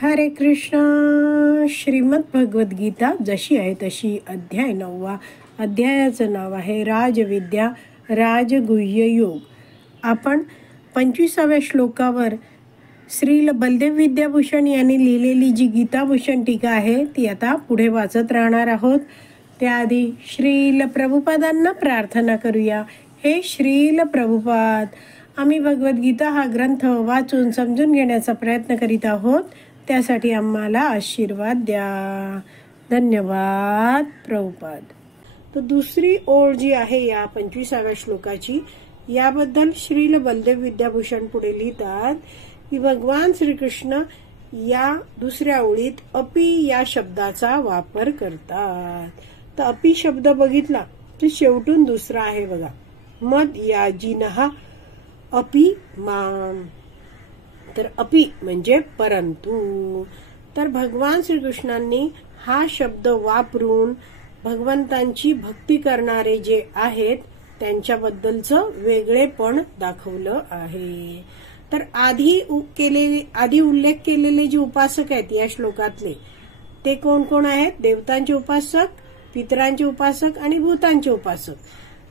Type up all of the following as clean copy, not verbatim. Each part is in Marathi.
हरे कृष्ण. श्रीमद भगवद गीता जशी आहे तशी, अध्याय 9. अध्यायाचं नाव आहे राजविद्या राजगुह्य योग. आपण 25व्या श्लोकावर श्रील बलदेव विद्याभूषण यांनी लिहिलेली जी गीताभूषण टीका आहे ती आता पुढे वाचत राहणार आहोत. त्याआधी श्रील प्रभुपादांना प्रार्थना करूया. हे श्रील प्रभुपाद, आम्ही भगवद्गीता हा ग्रंथ वाचून समजून घेण्याचा प्रयत्न करीत आहोत. त्यासाठी आम्हाला आशीर्वाद द्या. धन्यवाद प्रभुपाद. तर दुसरी ओळ जी आहे या 25व्या श्लोकाची, याबद्दल श्रील बलदेव विद्याभूषण पुढे लिहितात की भगवान श्रीकृष्ण या दुसऱ्या ओळीत अपि या शब्दाचा वापर करतात. तर अपि शब्द बघितला तर शेवटून दुसरा आहे बघा, मद याजिनः अपि माम. तर अपि म्हणजे परंतु. तर भगवान श्रीकृष्णांनी हा शब्द वापरून भगवंतांची भक्ती करणारे जे आहेत त्यांच्याबद्दलचं वेगळेपण दाखवलं आहे. तर आधी उल्लेख केलेले जे उपासक आहेत या श्लोकातले ते कोण कोण आहेत? देवतांचे उपासक, पितरांचे उपासक आणि भूतांचे उपासक.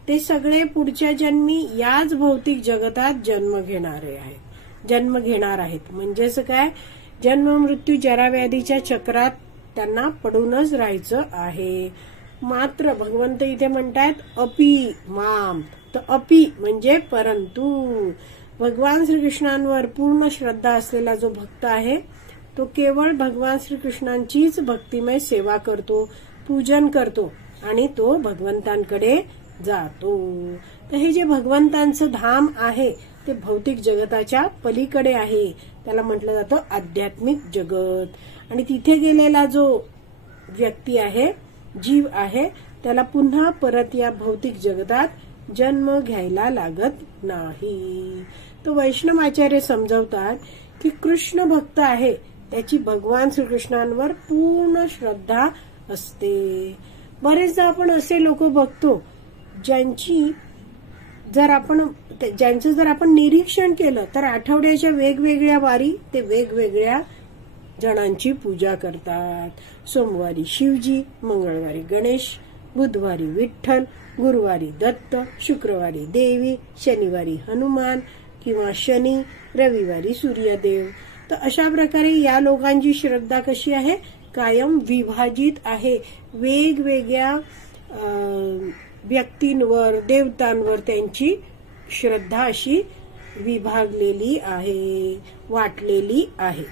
ते सगळे पुढच्या जन्मी याच भौतिक जगतात जन्म घेणार आहेत. म्हणजेच काय, जन्म मृत्यू जरा व्याधीच्या चक्रात त्यांना पडूनच राहायचं आहे. मात्र भगवंत इथे म्हणतात अपि माम. तर अपि म्हणजे परंतु. भगवान श्रीकृष्णांवर पूर्ण श्रद्धा असलेला जो भक्त आहे तो केवळ भगवान श्रीकृष्णांचीच भक्तिमय सेवा करतो, पूजन करतो आणि तो भगवंतांकडे जातो. तर हे जे भगवंतांचं धाम आहे ते भौतिक जगताच्या पलीकडे आहे. त्याला म्हटलं जातं आध्यात्मिक जगत. आणि तिथे गेलेला जो व्यक्ती आहे, जीव आहे, त्याला पुन्हा परत या भौतिक जगतात जन्म घ्यायला लागत नाही. तो वैष्णवाचार्य समजवतात की कृष्ण भक्त आहे त्याची भगवान श्रीकृष्णांवर पूर्ण श्रद्धा असते. बरेचदा आपण असे लोक बघतो ज्यांचं जर आपण निरीक्षण केलं तर आठवड्याच्या वेगवेगळ्या वारी ते वेगवेगळ्या जणांची पूजा करतात. सोमवारी शिवजी, मंगळवारी गणेश, बुधवारी विठ्ठल, गुरुवारी दत्त, शुक्रवारी देवी, शनिवारी हनुमान किंवा शनी, रविवारी सूर्यदेव. तर अशा प्रकारे या लोकांची श्रद्धा कशी आहे? कायम विभाजित आहे. वेगवेगळ्या व्यक्तींवर, देवतांवर त्यांची श्रद्धा अशी विभागलेली आहे, वाटलेली आहे.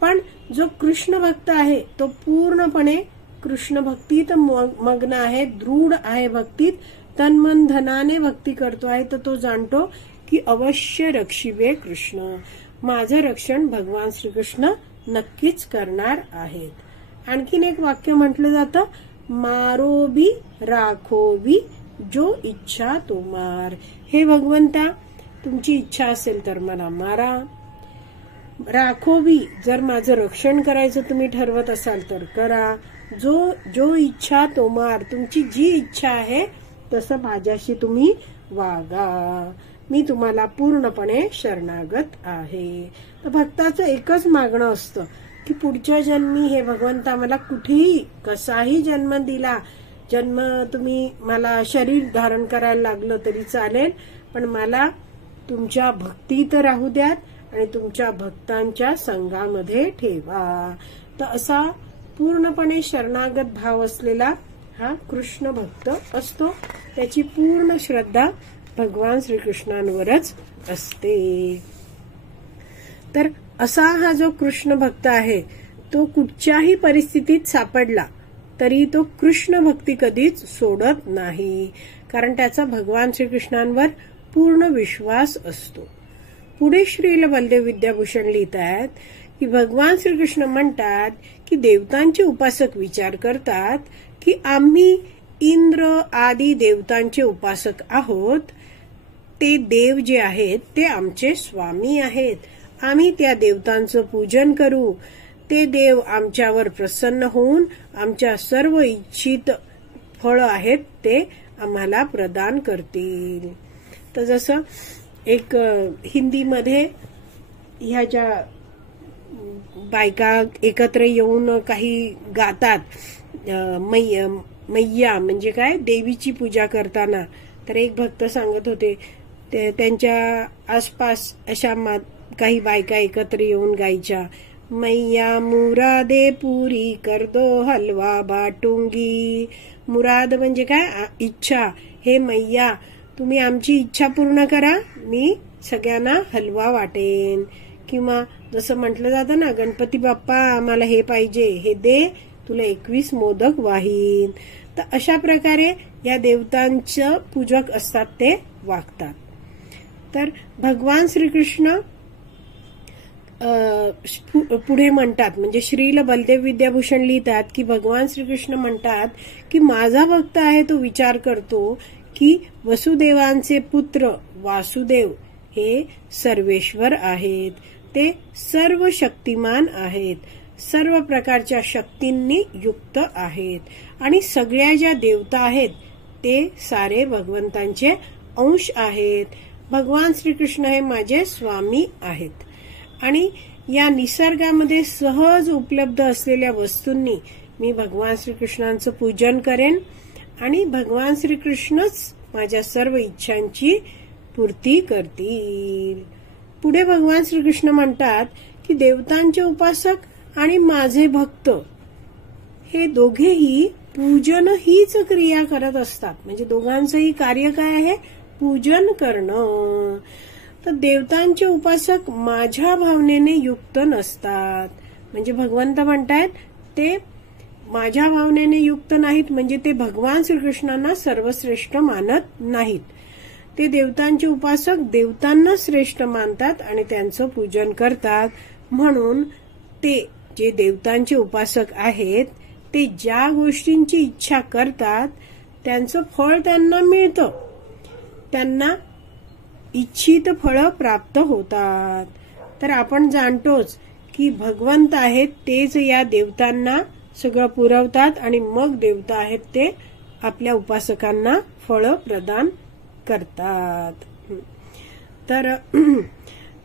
पण जो कृष्ण भक्त आहे तो पूर्णपणे कृष्ण भक्तीत मग्न आहे, दृढ आहे भक्तीत, तन मन धनाने भक्ती करतो आहे. तर तो जाणतो की अवश्य रक्षिबे कृष्ण, माझं रक्षण भगवान श्रीकृष्ण नक्कीच करणार आहेत. आणखीन एक वाक्य म्हटलं जातं, मारो बी राखो बी जो इच्छा तो मार. हे भगवंता, तुमची इच्छा असेल तर मला मारा. राखो बी, जर माझं रक्षण करायचं तुम्ही ठरवत असाल तर करा. जो इच्छा तो मार, तुमची जी इच्छा आहे तसं माझ्याशी तुम्ही वागा. मी तुम्हाला पूर्णपणे शरणागत आहे. तर भक्ताचं एकच मागणं असतं की पुढच्या जन्मी हे भगवंता मला कुठेही कसाही जन्म दिला, तुम्ही मला शरीर धारण करायला लागलं तरी चालेल, पण मला तुमच्या भक्तीत राहू द्यात आणि तुमच्या भक्तांच्या संघामध्ये ठेवा. तर असा पूर्णपणे शरणागत भाव असलेला हा कृष्ण भक्त असतो. त्याची पूर्ण श्रद्धा भगवान श्रीकृष्णांवरच असते. तर असा हा जो कृष्ण भक्त आहे तो कुठच्याही परिस्थितीत सापडला तरी तो कृष्ण भक्ती कधीच सोडत नाही, कारण त्याचा भगवान श्रीकृष्णांवर पूर्ण विश्वास असतो. पुढे श्रील बलदेव विद्याभूषण लिहितात की भगवान श्रीकृष्ण म्हणतात की देवतांचे उपासक विचार करतात की आम्ही इंद्र आदी देवतांचे उपासक आहोत. ते देव जे आहेत ते आमचे स्वामी आहेत. आम्ही त्या देवतांचं पूजन करू. ते देव आमच्यावर प्रसन्न होऊन आमच्या सर्व इच्छित फळ आहेत ते आम्हाला प्रदान करतील. तर जसं एक हिंदीमध्ये ह्या ज्या बायका एकत्र येऊन काही गातात, मैया म्हणजे काय, देवीची पूजा करताना. तर एक भक्त सांगत होते त्यांच्या आसपास अशा काही बायका एकत्र येऊन गायच्या, मैया मुरादे पुरी कर दो हलवा बाटुंगी. मुराद म्हणजे काय, इच्छा. हे मैया, तुम्ही आमची इच्छा पूर्ण करा, मी सगळ्यांना हलवा वाटेन. किंवा जसं म्हटलं जातं ना, गणपती बाप्पा आम्हाला हे पाहिजे, हे दे, तुला 21 मोदक वाहीन. तर अशा प्रकारे या देवतांचं पूजक असतात ते वागतात. तर भगवान श्रीकृष्ण पुढे म्हणतात, म्हणजे श्रील बलदेव विद्याभूषण लिहितात की भगवान श्रीकृष्ण म्हणतात की माझा भक्त आहे तो विचार करतो की वसुदेवांचे पुत्र वासुदेव हे सर्वेश्वर आहेत, ते सर्व शक्तिमान आहेत, सर्व प्रकारच्या शक्तींनी युक्त आहेत आणि सगळ्या ज्या देवता आहेत ते सारे भगवंतांचे अंश आहेत. भगवान श्रीकृष्ण हे माझे स्वामी आहेत आणि या निसर्गामध्ये सहज उपलब्ध असलेल्या वस्तूंनी मी भगवान श्रीकृष्णांचं पूजन करेन आणि भगवान श्रीकृष्णच माझ्या सर्व इच्छांची पूर्ती करतील. पुढे भगवान श्रीकृष्ण म्हणतात की देवतांचे उपासक आणि माझे भक्त हे दोघेही पूजन हीच क्रिया करत असतात. म्हणजे दोघांचंही कार्य काय आहे, पूजन करणं. तर देवतांचे उपासक माझ्या भावनेने युक्त नसतात. म्हणजे भगवंत म्हणतायत ते माझ्या भावनेने युक्त नाहीत, म्हणजे ते भगवान श्रीकृष्णांना सर्वश्रेष्ठ मानत नाहीत. ते देवतांचे उपासक देवतांना श्रेष्ठ मानतात आणि त्यांचं पूजन करतात. म्हणून ते जे देवतांचे उपासक आहेत ते ज्या गोष्टींची इच्छा करतात त्यांचं फळ त्यांना मिळतं, त्यांना इच्छित फळं प्राप्त होतात. तर आपण जाणतोच की भगवंत आहेत तेच या देवतांना सगळं पुरवतात आणि मग देवता आहेत ते आपल्या उपासकांना फळं प्रदान करतात. तर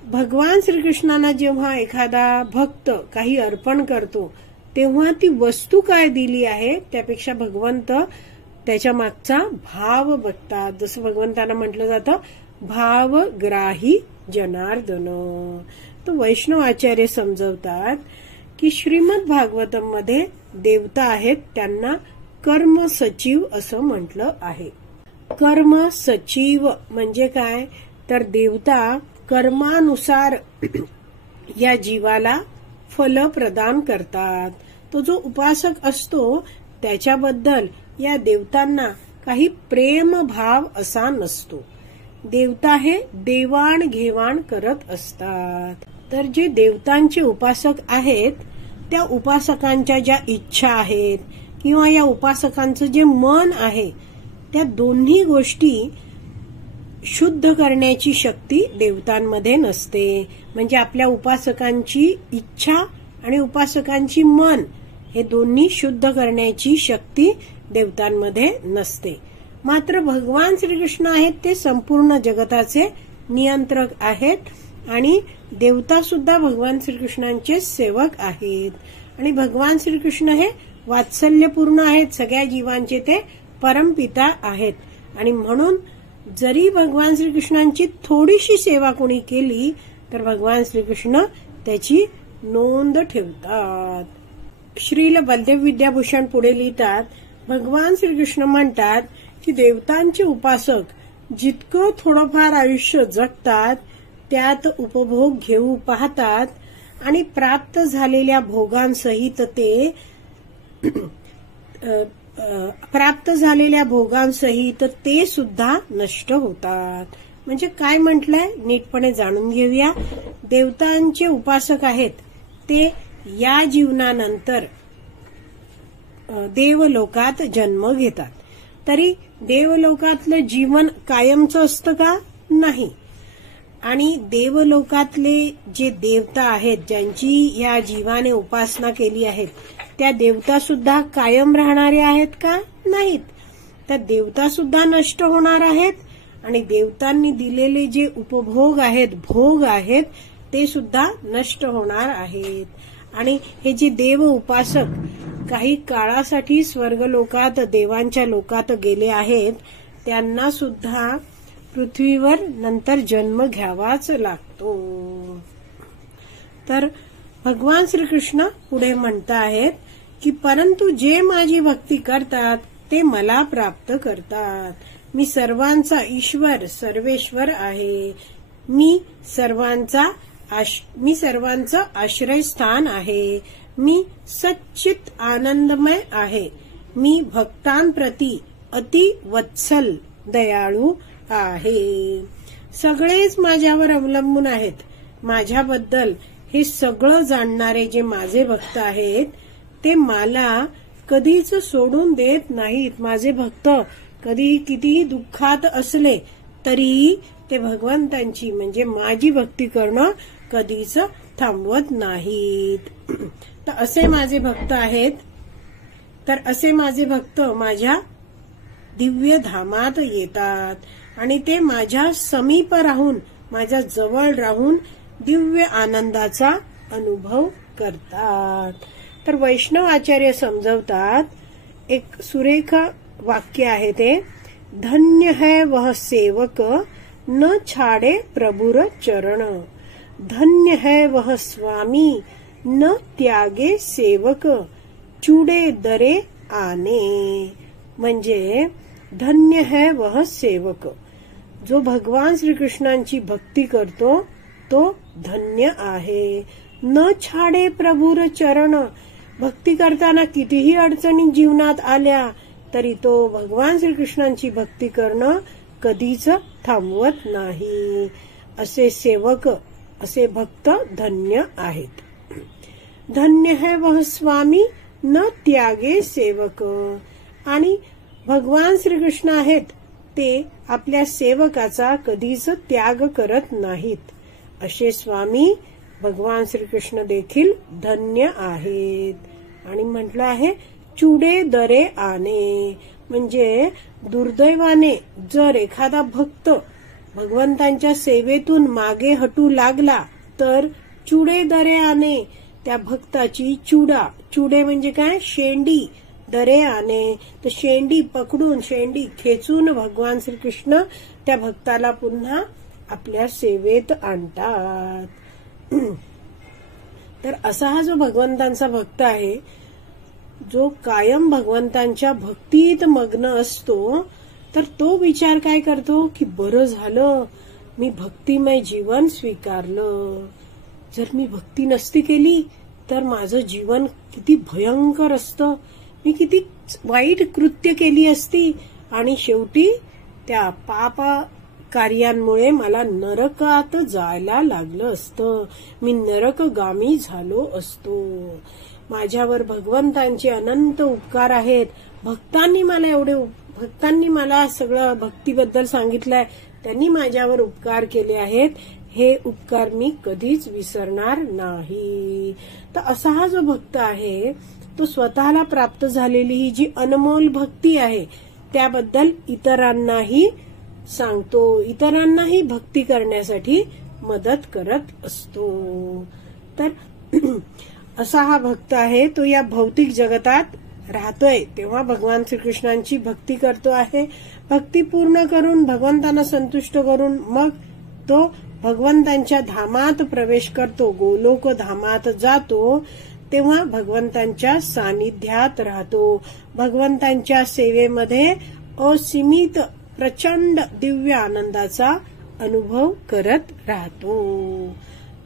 भगवान श्रीकृष्णांना जेव्हा एखादा भक्त काही अर्पण करतो तेव्हा ती वस्तू काय दिली आहे त्यापेक्षा भगवंत त्याच्या मागचा भाव बघतात. जसं भगवंतांना म्हटलं जातं भावग्राही जनार्दन. तो वैष्णव आचार्य समजवतात की श्रीमद भागवतम मध्ये देवता आहेत त्यांना कर्म सचिव असं म्हटलं आहे. कर्म सचिव म्हणजे काय, तर देवता कर्मानुसार या जीवाला फल प्रदान करतात. तो जो उपासक असतो त्याच्याबद्दल या देवतांना काही प्रेम भाव असा नसतो. देवता हे देवाण घेवाण करत असतात. तर जे देवतांचे उपासक आहेत त्या उपासकांच्या ज्या इच्छा आहेत किंवा या उपासकांचं जे मन आहे त्या दोन्ही गोष्टी शुद्ध करण्याची शक्ती देवतांमध्ये नसते. म्हणजे आपल्या उपासकांची इच्छा आणि उपासकांची मन हे दोन्ही शुद्ध करण्याची शक्ती देवतांमध्ये नसते. मात्र भगवान श्रीकृष्ण आहेत ते संपूर्ण जगताचे नियंत्रक आहेत आणि देवता सुद्धा भगवान श्रीकृष्णांचे सेवक आहेत. आणि भगवान श्रीकृष्ण हे वात्सल्यपूर्ण आहेत, सगळ्या जीवांचे ते परमपिता आहेत. आणि म्हणून जरी भगवान श्रीकृष्णांची थोडीशी सेवा कोणी केली तर भगवान श्रीकृष्ण त्याची नोंद ठेवतात. श्रील बलदेव विद्याभूषण पुढे लिहितात, भगवान श्रीकृष्ण म्हणतात की देवतांचे उपासक जितकं थोडंफार आयुष्य जगतात त्यात उपभोग घेऊ पाहतात आणि प्राप्त झालेल्या भोगांसहित ते सुद्धा नष्ट होतात. म्हणजे काय म्हटलंय नीटपणे जाणून घेऊया. देवतांचे उपासक आहेत ते या जीवनानंतर देवलोकात जन्म घेतात. तरी देवलोकातलं जीवन कायमचं असतं का, नाही. आणि देवलोकातले जे देवता आहेत ज्यांची या जीवाने उपासना केली आहेत त्या देवता सुद्धा कायम राहणारे आहेत का, नाहीत. त्या देवता सुद्धा नष्ट होणार आहेत आणि देवतांनी दिलेले जे उपभोग आहेत, भोग आहेत ते सुद्धा नष्ट होणार आहेत. आणि हे जे देव उपासक काही काळासाठी स्वर्ग लोकात देवांच्या लोकात गेले आहेत, त्यांना सुद्धा पृथ्वीवर नंतर जन्म घ्यावाच लागतो. तर भगवान श्रीकृष्ण पुढे म्हणत आहेत की परंतु जे माझी भक्ती करतात ते मला प्राप्त करतात. मी सर्वांचा ईश्वर सर्वेश्वर आहे. मी सर्वांचं आश्रयस्थान आहे. मी सच्चित आनंदमय आहे. मी भक्तांप्रती अति वत्सल दयाळू आहे. सगळेच माझ्यावर अवलंबून आहेत. माझ्याबद्दल हे सगळं जाणणारे जे माझे भक्त आहेत ते मला कधीच सोडून देत नाहीत. माझे भक्त कधी कितीही दुःखात असले तरी ते भगवंतांची म्हणजे माझी भक्ती करणं कधीच थांबवत नाहीत. तर असे माझे भक्त आहेत. तर असे माझे भक्त माझ्या दिव्य धामात येतात आणि ते माझ्या समीप राहून माझ्या जवळ राहून दिव्य आनंदाचा अनुभव करतात. तर वैष्णव आचार्य समजवतात, एक सुरेख वाक्य आहे ते, धन्य है वह सेवक न छाडे प्रभुर चरण. धन्य है वह स्वामी न त्यागे सेवक चुडे दरे आने. म्हणजे धन्य है वह सेवक, जो भगवान श्रीकृष्णांची भक्ती करतो तो धन्य आहे. न छाडे प्रभुर चरण, भक्ती करताना कितीही अडचणी जीवनात आल्या तरी तो भगवान श्रीकृष्णांची भक्ती करणं कधीच थांबवत नाही. असे सेवक असे भक्त धन्य आहेत. धन्य है वह स्वामी न त्यागे सेवक. आणि भगवान श्रीकृष्ण आहेत ते आपल्या सेवकाचा कधीच त्याग करत नाहीत. असे स्वामी भगवान श्रीकृष्ण देखील धन्य आहेत. आणि म्हटलं आहे चुडे दरे आने, म्हणजे दुर्दैवाने जर एखादा भक्त भगवंतांच्या सेवेतून मागे हटू लागला तर चुडे दरे आने, त्या भक्ताची चुडे म्हणजे काय, शेंडी, दरे आने, तर शेंडी पकडून शेंडी खेचून भगवान श्रीकृष्ण त्या भक्ताला पुन्हा आपल्या सेवेत आणतात. तर असा हा जो भगवंतांचा भक्त आहे, जो कायम भगवंतांच्या भक्तीत मग्न असतो, तर तो विचार काय करतो की बरं झालं मी भक्तिमय जीवन स्वीकारलं. जर मी भक्ती नसती केली तर माझं जीवन किती भयंकर असतं, मी किती वाईट कृत्य केली असती आणि शेवटी त्या पाप कार्यांमुळे मला नरकात जायला लागलं असतं, मी नरकगामी झालो असतो. माझ्यावर भगवंतांचे अनंत उपकार आहेत. भक्तांनी मला सगळं भक्तीबद्दल सांगितलंय, त्यांनी माझ्यावर उपकार केले आहेत, हे उपकार मी कधीच विसरणार नाही. तर असा हा जो भक्त आहे तो स्वतःला प्राप्त झालेली ही जी अनमोल भक्ती आहे त्याबद्दल इतरांनाही सांगतो, इतरांनाही भक्ती करण्यासाठी मदत करत असतो. तर असा हा भक्त आहे, तो या भौतिक जगतात राहतोय तेव्हा भगवान श्रीकृष्णांची भक्ती करतो आहे. भक्ती पूर्ण करून भगवंतांना संतुष्ट करून मग तो भगवंतांच्या धामात प्रवेश करतो, गोलोक धामात जातो, तेव्हा भगवंतांच्या सानिध्यात राहतो. भगवंतांच्या सेवेमध्ये असीमित प्रचंड दिव्य आनंदाचा अनुभव करत राहतो.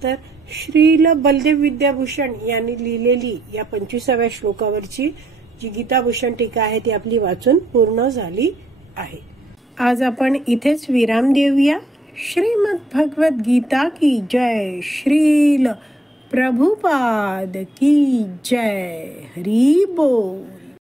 तर श्रील बलदेव विद्याभूषण यांनी लिहिलेली या 25व्या श्लोकावरची जी गीताभूषण टीका आहे ती आपली वाचून पूर्ण झाली आहे. आज आपण इथेच विराम देऊया. श्रीमद भगवत गीता की जय. श्रील प्रभुपाद की जय. हरी बोल.